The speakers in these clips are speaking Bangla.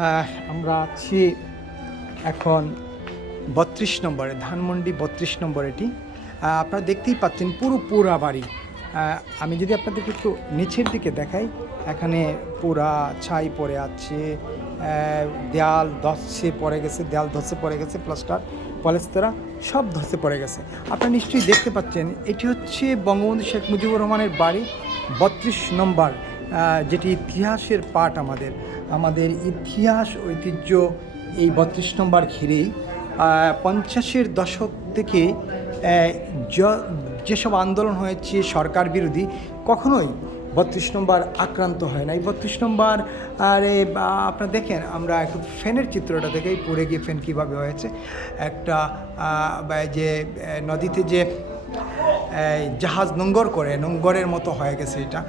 হ্যাঁ আমরা আছি এখন বত্রিশ নম্বরে, ধানমন্ডি বত্রিশ নম্বর এটি। আপনারা দেখতেই পাচ্ছেন পুরো পুরা বাড়ি। আমি যদি আপনাদেরকে একটু নিচের দিকে দেখাই, এখানে পুরা ছাই পড়ে আছে দেয়াল ধসে পড়ে গেছে, দেয়াল ধসে পড়ে গেছে, প্লাস্টার পলেস্তরা সব ধসে পড়ে গেছে। আপনারা নিশ্চয়ই দেখতে পাচ্ছেন, এটি হচ্ছে বঙ্গবন্ধু শেখ মুজিবুর রহমানের বাড়ি বত্রিশ নম্বর যেটি ইতিহাসের পাঠ আমাদের। আমাদের ইতিহাস, ঐতিহ্য এই বত্রিশ নম্বর ঘিরেই পঞ্চাশের দশক থেকে যেসব আন্দোলন হয়েছে সরকার বিরোধী, কখনোই বত্রিশ নম্বর আক্রান্ত হয় না। এই বত্রিশ নম্বর, আরে আপনারা দেখেন, আমরা একটু ফ্যানের চিত্রটা দেখেই পড়ে গিয়ে ফ্যান কীভাবে হয়েছে। একটা যে নদীতে যে জাহাজ নোঙ্গর করে, নোঙ্গরের মতো হয়ে গেছে এটা।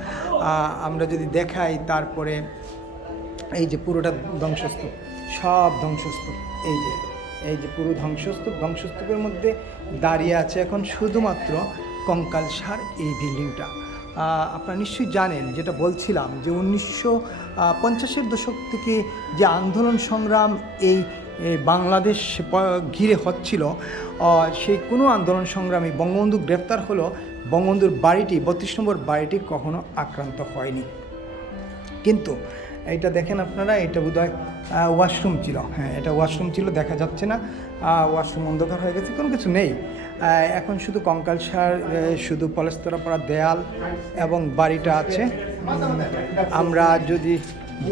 আমরা যদি দেখাই তারপরে এই যে পুরোটা ধ্বংসস্তূপ, সব ধ্বংসস্তূপ, এই যে এই যে পুরো ধ্বংসস্তূপ, ধ্বংসস্তূপের মধ্যে দাঁড়িয়ে আছে এখন শুধুমাত্র কঙ্কাল সার এই বিল্ডিংটা। আপনারা নিশ্চয়ই জানেন, যেটা বলছিলাম যে উনিশশো পঞ্চাশের দশক থেকে যে আন্দোলন সংগ্রাম এই বাংলাদেশ ঘিরে হচ্ছিল সেই কোনো আন্দোলন সংগ্রামে বঙ্গবন্ধু গ্রেপ্তার হলো, বঙ্গবন্ধুর বাড়িটি, বত্রিশ নম্বর বাড়িটি কখনো আক্রান্ত হয়নি। কিন্তু এইটা দেখেন আপনারা এটা বোধহয় ওয়াশরুম ছিল। হ্যাঁ এটা ওয়াশরুম ছিল, দেখা যাচ্ছে না। ওয়াশরুম অন্ধকার হয়ে গেছে, কোনো কিছু নেই। এখন শুধু কঙ্কাল সার শুধু পলেস্তরা পড়া দেয়াল এবং বাড়িটা আছে। আমরা যদি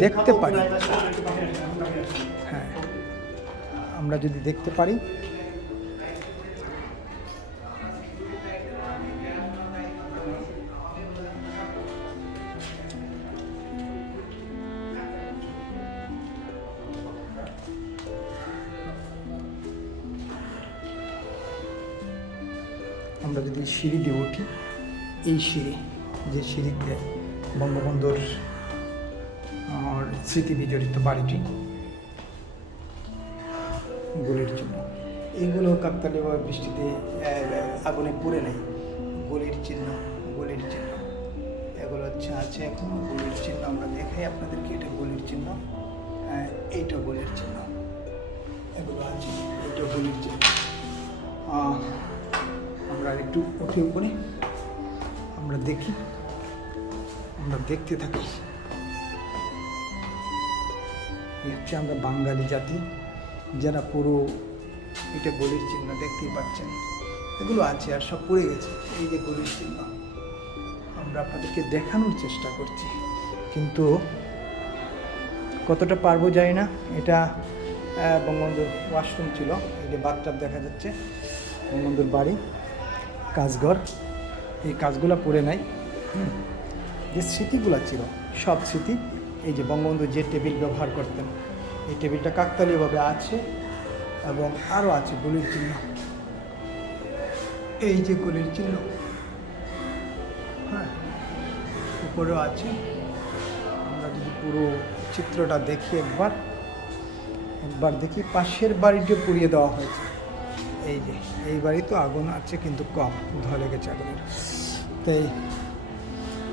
দেখতে পারি হ্যাঁ আমরা যদি দেখতে পারি আমরা যদি সিঁড়ি দিয়ে উঠি, এই সিঁড়ি, যে সিঁড়িতে বঙ্গবন্ধুর স্মৃতি বিজড়িত বাড়িটি, গুলির জন্য। এইগুলো বা বৃষ্টিতে আগুনে পুড়ে নেই গুলির চিহ্ন গুলির চিহ্ন। এগুলো হচ্ছে, আছে এখন গুলির চিহ্ন। আমরা দেখাই আপনাদেরকে, এটা গুলির চিহ্ন। এইটা গুলির চিহ্ন। এগুলো আছে এটা গুলির চিহ্ন। আমরা একটু উঠে উপরে আমরা দেখি, আমরা দেখতে থাকি। হচ্ছে আমরা বাঙালি জাতি, যারা পুরো এটা গলির চিহ্ন দেখতেই পাচ্ছেন। এগুলো আছে আর সব পড়ে গেছে, এই যে গলির চিহ্ন। আমরা আপনাদেরকে দেখানোর চেষ্টা করছি, কিন্তু কতটা পারব জানি না। এটা বঙ্গবন্ধুর ওয়াশরুম ছিল, এই যে বাথটাব দেখা যাচ্ছে, বঙ্গবন্ধুর বাড়ি। কাজঘর। এই কাজগুলো পড়ে নাই। যে স্মৃতিগুলো ছিল, সব স্মৃতি, এই যে বঙ্গবন্ধু যে টেবিল ব্যবহার করতেন, এই টেবিলটা কাকতালীয়ভাবে আছে এবং আরও আছে গুলির চিহ্ন। এই যে গুলির চিহ্ন হ্যাঁ উপরেও আছে। আমরা যদি পুরো চিত্রটা দেখি একবার একবার দেখি, পাশের বাড়িটি পুড়িয়ে দেওয়া হয়েছে। এই যে, এই বাড়ি তো আগুন আছে কিন্তু কম, ধরে গেছে আগুনের তাই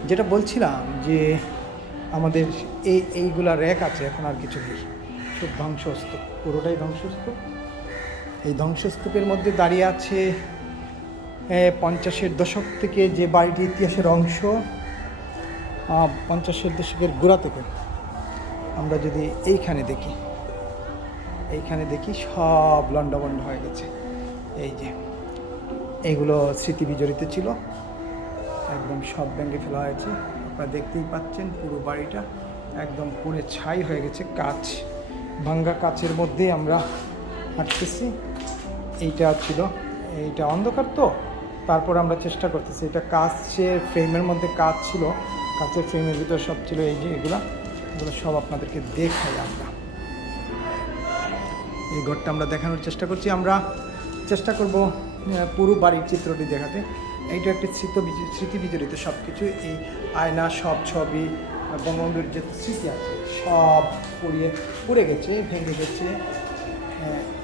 যেটা বলছিলাম যে আমাদের এই, এইগুলা র্যাক আছে, এখন আর কিছু নেই। সব ধ্বংসস্তূপ, পুরোটাই ধ্বংসস্তূপ। এই ধ্বংসস্তূপের মধ্যে দাঁড়িয়ে আছে পঞ্চাশের দশক থেকে যে বাড়িটি ইতিহাসের অংশ পঞ্চাশের দশকের গোড়া থেকে। আমরা যদি এইখানে দেখি এইখানে দেখি সব লন্ডভন্ড হয়ে গেছে। এই যে এইগুলো স্মৃতি বিজড়িত ছিল। একদম সব ভেঙে ফেলা হয়েছে। আপনারা দেখতেই পাচ্ছেন পুরো বাড়িটা একদম পুরে ছাই হয়ে গেছে কাচ। ভাঙ্গা কাচের মধ্যে আমরা হাঁটতেছি। এইটা ছিল, এইটা অন্ধকার তো, তারপর আমরা চেষ্টা করতেছি। এটা কাচের ফ্রেমের মধ্যে কাজ ছিল। কাচের ফ্রেমের ভিতরে সব ছিল এই যে এগুলো। এগুলো সব আপনাদেরকে দেখাই আমরা। এই ঘরটা আমরা দেখানোর চেষ্টা করছি। আমরা চেষ্টা করব পুরো বাড়ির চিত্রটি দেখাতে। এইটা একটি স্মৃতি স্মৃতি বিজড়িত সব কিছু এই আয়না, সব ছবি, বঙ্গবন্ধুর যে স্মৃতি আছে, সব পুড়িয়ে, পুড়ে গেছে, ভেঙে গেছে।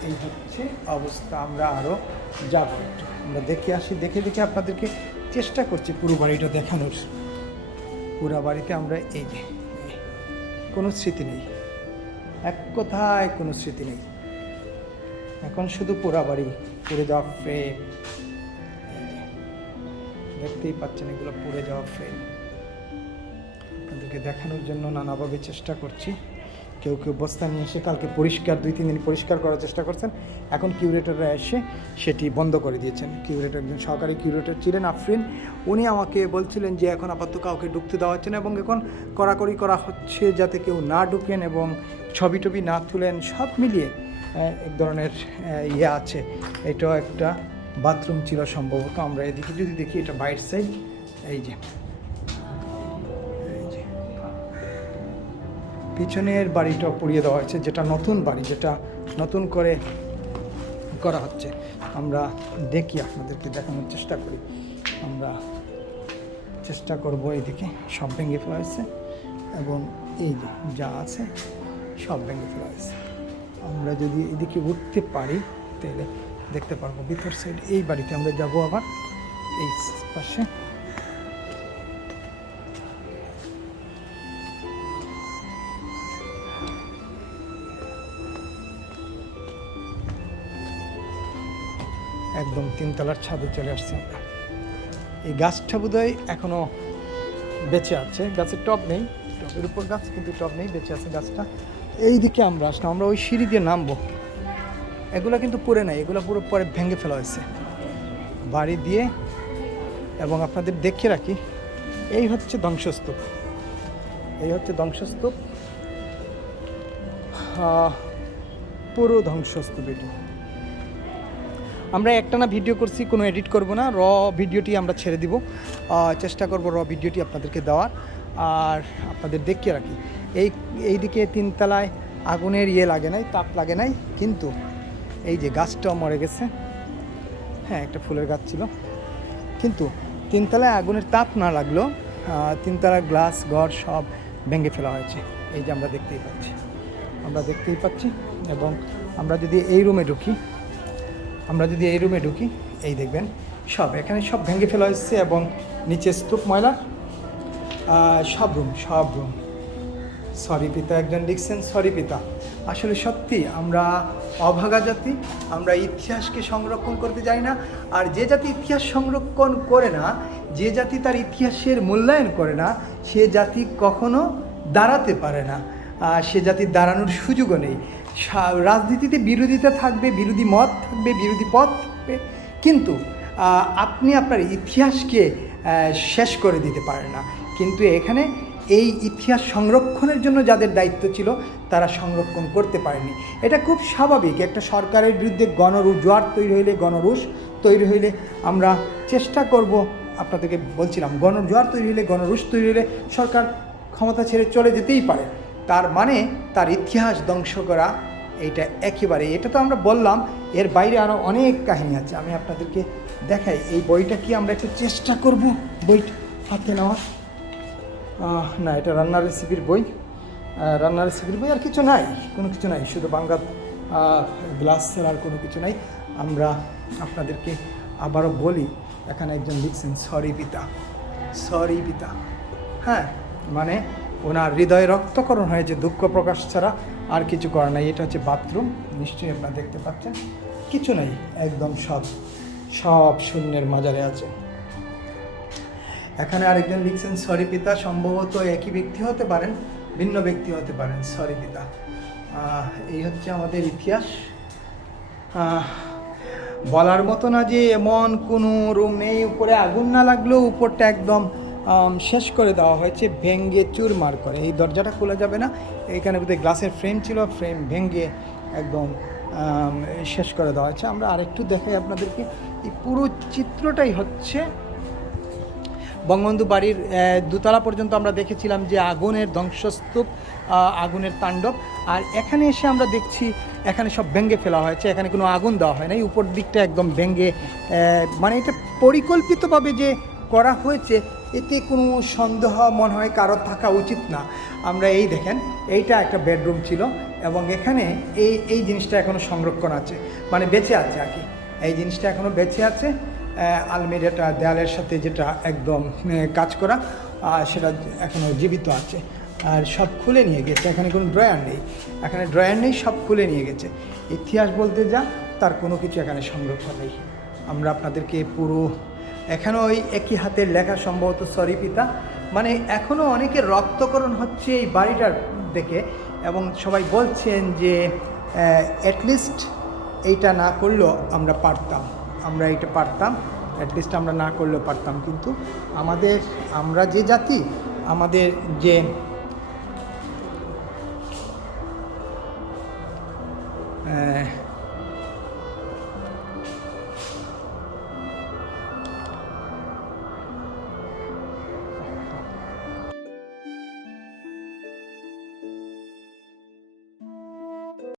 এই হচ্ছে অবস্থা। আমরা আরও যাব আমরা দেখে আসি, দেখে দেখে আপনাদেরকে চেষ্টা করছি পুরো বাড়িটা দেখানোর। পুরো বাড়িতে আমরা এই যে, কোনো স্মৃতি নেই। এক কথায় কোনো স্মৃতি নেই। এখন শুধু পোড়া বাড়ি। পুড়ে যাওয়া ফ্রেম দেখতেই পাচ্ছেন এগুলো পুড়ে যাওয়া ফ্রেম আপনাদেরকে দেখানোর জন্য নানাভাবে চেষ্টা করছি। কেউ কেউ বস্তা নিয়ে এসে কালকে পরিষ্কার, দুই, তিন দিন পরিষ্কার করার চেষ্টা করছেন। এখন কিউরেটররা এসে সেটি বন্ধ করে দিয়েছেন। কিউরেটর একজন সহকারী কিউরেটর ছিলেন, আফরিন। উনি আমাকে বলছিলেন যে, এখন আপাতত কাউকে ঢুকতে দেওয়া হচ্ছে না এবং এখন কড়াকড়ি করা হচ্ছে যাতে কেউ না ঢুকেন এবং ছবি টবি না তুলেন। সব মিলিয়ে এক ধরনের ইয়ে আছে। এটাও একটা বাথরুম ছিল সম্ভবত। আমরা এদিকে যদি দেখি, এটা বাইর সাইড। এই যে। পিছনের বাড়িটা পুড়িয়ে দেওয়া হয়েছে, যেটা নতুন বাড়ি, যেটা নতুন করে করা হচ্ছে। আমরা দেখি, আপনাদেরকে দেখানোর চেষ্টা করি। আমরা চেষ্টা করব এইদিকে সব ভেঙে ফেলা হয়েছে। এবং এই যে যা আছে, সব ভেঙে ফেলা হয়েছে। আমরা যদি এদিকে উঠতে পারি, তাহলে দেখতে পারব ভিতর সাইড এই বাড়িতে আমরা যাব আবার, এই পাশে। একদম তিনতলার ছাদে চলে আসছে আমরা। এই গাছটা বোধহয় এখনও বেঁচে আছে। গাছের টব নেই, টবের উপর গাছ, কিন্তু টব নেই, বেঁচে আছে গাছটা। এই দিকে আমরা আসলাম, আমরা ওই সিঁড়ি দিয়ে নামবো। এগুলো কিন্তু পরে নাই, এগুলো পুরো পরে ভেঙে ফেলা হয়েছে। বাড়ি দিয়ে এবং আপনাদের দেখে রাখি, এই হচ্ছে ধ্বংসস্তূপ। এই হচ্ছে ধ্বংসস্তূপ। পুরো ধ্বংসস্তূপ এটি। আমরা একটানা ভিডিও করছি, কোনো এডিট করব না, র ভিডিওটি আমরা ছেড়ে দিব। চেষ্টা করব র ভিডিওটি আপনাদেরকে দেওয়ার। আর আপনাদের দেখিয়ে রাখি। এই এই দিকে তিনতলায় আগুনের ইয়ে লাগে নাই তাপ লাগে নাই কিন্তু এই যে গাছটাও মরে গেছে। হ্যাঁ একটা ফুলের গাছ ছিল। কিন্তু তিনতলায় আগুনের তাপ না লাগল আহ, তিনতলার গ্লাস ঘর সব ভেঙে ফেলা হয়েছে। এই যে আমরা দেখতেই পাচ্ছি। আমরা দেখতেই পাচ্ছি এবং আমরা যদি এই রুমে ঢুকি আমরা যদি এই রুমে ঢুকি এই দেখবেন সব এখানে সব ভেঙে ফেলা হয়েছে এবং নিচে স্তূপ, ময়লা। সব রুম সব রুম সরি পিতা, একজন লিখছেন সরি পিতা। আসলে সত্যি, আমরা অভাগা জাতি, আমরা ইতিহাসকে সংরক্ষণ করতে যাই না, আর যে জাতি ইতিহাস সংরক্ষণ করে না, যে জাতি তার ইতিহাসের মূল্যায়ন করে না, সে জাতি কখনো দাঁড়াতে পারে না। সে জাতির দাঁড়ানোর সুযোগও নেই। রাজনীতিতে বিরোধিতা থাকবে, বিরোধী মত থাকবে, বিরোধী পথ থাকবে। কিন্তু আপনি আপনার ইতিহাসকে শেষ করে দিতে পারে না। কিন্তু এখানে এই ইতিহাস সংরক্ষণের জন্য যাদের দায়িত্ব ছিল, তারা সংরক্ষণ করতে পারেনি। এটা খুব স্বাভাবিক। একটা সরকারের বিরুদ্ধে গণরু জোয়ার তৈরি হইলে গণরুষ তৈরি হইলে আমরা চেষ্টা করব, আপনাদেরকে বলছিলাম গণজোয়ার তৈরি হইলে গণরুষ তৈরি হইলে সরকার ক্ষমতা ছেড়ে চলে যেতেই পারে। তার মানে তার ইতিহাস ধ্বংস করা এইটা একেবারে, এটা তো আমরা বললাম, এর বাইরে আরও অনেক কাহিনী আছে। আমি আপনাদেরকে দেখাই, এই বইটা কি আমরা একটু চেষ্টা করব? বইটা হাতে নেওয়ার না, এটা রান্নার রেসিপির বই। রান্নার রেসিপির বই আর কিছু নাই, কোনো কিছু নাই, শুধু বাংলা গ্লাস আর কোনো কিছু নাই। আমরা আপনাদেরকে আবারও বলি, এখানে একজন লিখছেন সরি পিতা সরি পিতা। হ্যাঁ মানে ওনার হৃদয়ে রক্তকরণ হয়েছে দুঃখ প্রকাশ ছাড়া আর কিছু করা নাই। এটা হচ্ছে বাথরুম নিশ্চয়ই আপনারা দেখতে পাচ্ছেন। কিছু নাই, একদম সব। সব শূন্যের মাজারে আছে। এখানে আরেকজন লিখছেন, সরি পিতা, সম্ভবত একই ব্যক্তি হতে পারেন, ভিন্ন ব্যক্তি হতে পারেন। সরি পিতা। এই হচ্ছে আমাদের ইতিহাস। বলার মতো না যে এমন কোনো রুম নেই, উপরে আগুন না লাগলেও উপরটা একদম শেষ করে দেওয়া হয়েছে, ভেঙ্গে চুরমার করে। এই দরজাটা খোলা যাবে না। এখানে বোধহয় গ্লাসের ফ্রেম ছিল, ফ্রেম ভেঙ্গে একদম শেষ করে দেওয়া হয়েছে। আমরা আরেকটু দেখাই আপনাদেরকে। এই পুরো চিত্রটাই হচ্ছে বঙ্গবন্ধু বাড়ির দোতলা পর্যন্ত আমরা দেখেছিলাম যে আগুনের ধ্বংসস্তূপ আগুনের তাণ্ডব। আর এখানে এসে আমরা দেখছি, এখানে সব ভেঙে ফেলা হয়েছে। এখানে কোনো আগুন দেওয়া হয় নাই। উপর দিকটা একদম ভেঙে মানে এটা পরিকল্পিতভাবে যে করা হয়েছে, এতে কোনো সন্দেহ মনে হয় কারোর থাকা উচিত না। আমরা এই দেখেন, এইটা একটা বেডরুম ছিল। এবং এখানে এই এই জিনিসটা এখনও সংরক্ষণ আছে মানে বেঁচে আছে আর কি। এই জিনিসটা এখনও বেঁচে আছে আলমিরাটা, দেয়ালের সাথে যেটা একদম কাজ করা সেটা এখনও জীবিত আছে। আর সব খুলে নিয়ে গেছে, এখানে কোনো ড্রয়ার নেই। এখানে ড্রয়ার নেই, সব খুলে নিয়ে গেছে। ইতিহাস বলতে যা, তার কোনো কিছু এখানে সংরক্ষণ নেই। আমরা আপনাদেরকে পুরো, এখানে ওই একই হাতের লেখা সম্ভবত সরি পিতা। মানে এখনও অনেকের রক্তকরণ হচ্ছে এই বাড়িটার দেখে এবং সবাই বলছেন যে অ্যাটলিস্ট এইটা না করলেও আমরা পারতাম। আমরা এটা পারতাম অ্যাটলিস্ট আমরা না করলেও পারতাম। কিন্তু আমাদের, আমরা যে জাতি, আমাদের যে